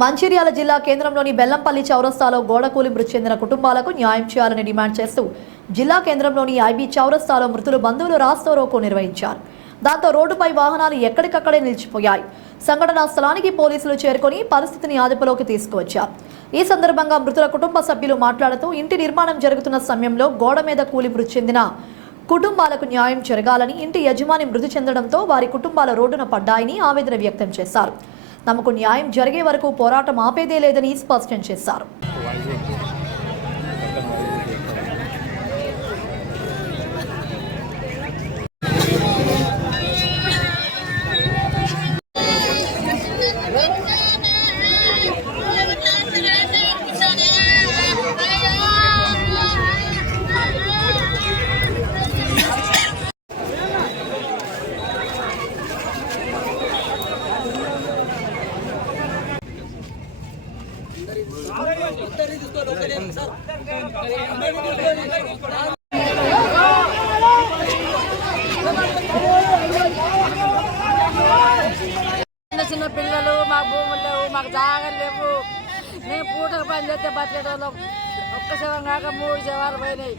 మంచిర్యాల జిల్లా కేంద్రంలోని బెల్లంపల్లి చౌరస్తాలో గోడకూలి మృతి చెందిన కుటుంబాలకు న్యాయం చేయాలని డిమాండ్ చేస్తూ జిల్లా కేంద్రంలోని ఐబీ చౌరస్తాలో మృతుల బంధువులు రాస్తారోకో నిర్వహించారు. దాంతో రోడ్డుపై వాహనాలు ఎక్కడికక్కడే నిలిచిపోయాయి. సంఘటనా స్థలానికి పోలీసులు చేరుకొని పరిస్థితిని అదుపులోకి తీసుకువచ్చారు. ఈ సందర్భంగా మృతుల కుటుంబ సభ్యులు మాట్లాడుతూ ఇంటి నిర్మాణం జరుగుతున్న సమయంలో గోడ మీద కూలి మృతి చెందిన కుటుంబాలకు న్యాయం జరగాలని, ఇంటి యజమాని మృతి చెందడంతో వారి కుటుంబాల రోడ్డున పడ్డాయని ఆవేదన వ్యక్తం చేశారు. తమకు న్యాయం జరిగే వరకు పోరాటం ఆపేదే లేదని స్పష్టం చేశారు. చిన్న పిల్లలు, మా భూములు లేవు, మాకు జాగాలు లేవు. మేము పూటకు పని చేస్తే బతికేటోళ్ళం. ఒక్క శవం కాక 3 శవాలు పోయినాయి.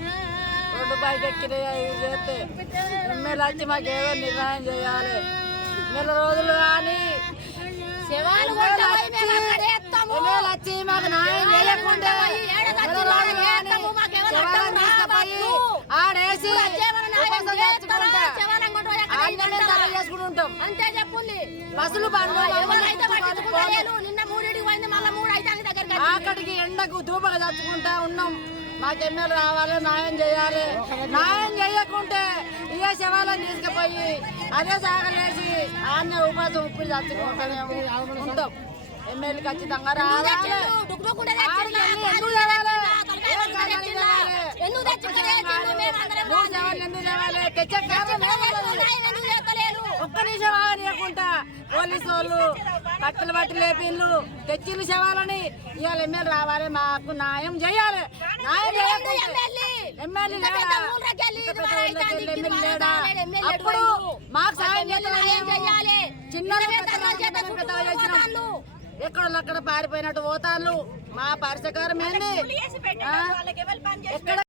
2 బైక్ ఎక్కినాయి. చేస్తే ఎమ్మెల్యే వచ్చి మాకు ఏదో నిర్ణయం చేయాలి. నెల రోజులు కానీ వచ్చి మాకు న్యాయం చేయకుండా ఆడేసి చేసుకుంటాం. బస్సులు ఆఖడికి ఎండకు దూపగా చచ్చుకుంటా ఉన్నాం. మాకు ఎమ్మెల్యే రావాలి, న్యాయం చేయాలి. న్యాయం చేయకుంటే ఏ శవాలను తీసుకుపోయి అదే సాగలేసి ఆన్నే ఉపాసం ఉప్పు చచ్చుకుంటానే ఉంటాం. ఎమ్మెల్యే ఖచ్చితంగా రావాలి. ఒక్క నిమిషం ఆగనీయకుండా పోలీసు వాళ్ళు కట్టలు బట్టి లేపిళ్ళు తెచ్చిళ్ళు శవాలని. ఇవాళ ఎమ్మెల్యే రావాలి, మాకు న్యాయం చేయాలి. న్యాయం చేయకుంటే ఎమ్మెల్యే లేడా అప్పుడు మాకు సాయం చేయాలి. చిన్న ఎక్కడ పారిపోయినట్టు పోతాళ్ళు. మా పరిష్కారం ఏంది? ఎక్కడ